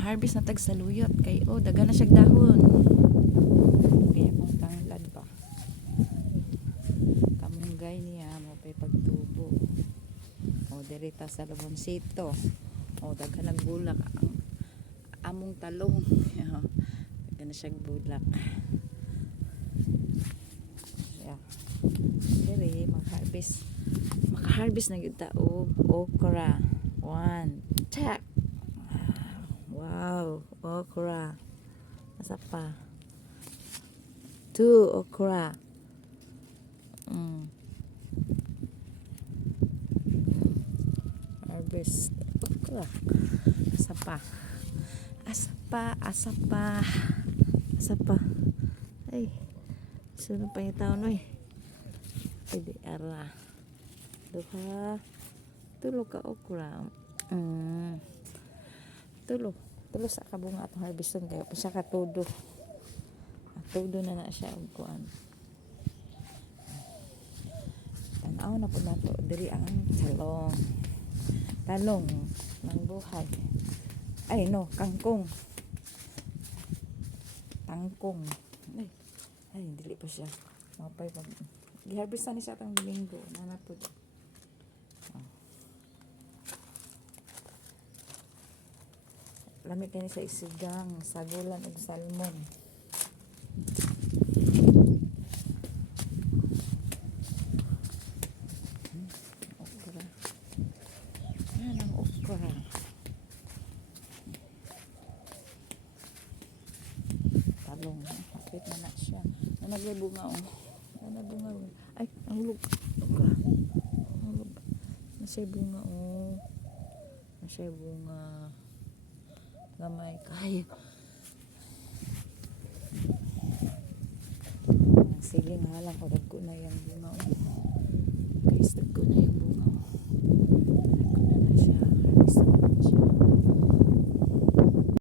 harvest na tag saluyot kay oh daga na siyang dahon. Kaya kung tanglad ba. Kamunggay niya mo pay pagtubo. O dirita sa Laboncito. O daga nagbulak ang among talong. daga na siyang bulak. Yeah. Dire mag-harvest. Maka-harvest na gyud ta og okra. One. Tap. Wow, okra. Asa pa? Two okra. Mm. Harvest okra. Asa pa? Asa pa? Asa pa? Asa pa? Ay. Sunod pa yung taon, oy. Pwede ara. Duha. Tulo ka okra. Mm. Tulo. Tulo sa kabunga atong harveston kayo. Pa siya katudo. Tudo na na siya og kuan. Tanaw na po nato diri ang talong. Talong ng buhay. Ay no, kangkong. Tangkong. Ay, ay dili pa siya. Mapay pag giharvest na ni siya tang linggo. Nana po. Lamit kini sa isigang, sagulan ug salmon. Okra. Yan ang okra. Talong. Kapit na na siya. Na nagbubunga oh. Na nagbunga. oh. Ay, ang. Okra. Ang lug. Nasa'y bunga oh. Nasa'y bunga gamay kayo siling halang ko dagko na yung bunga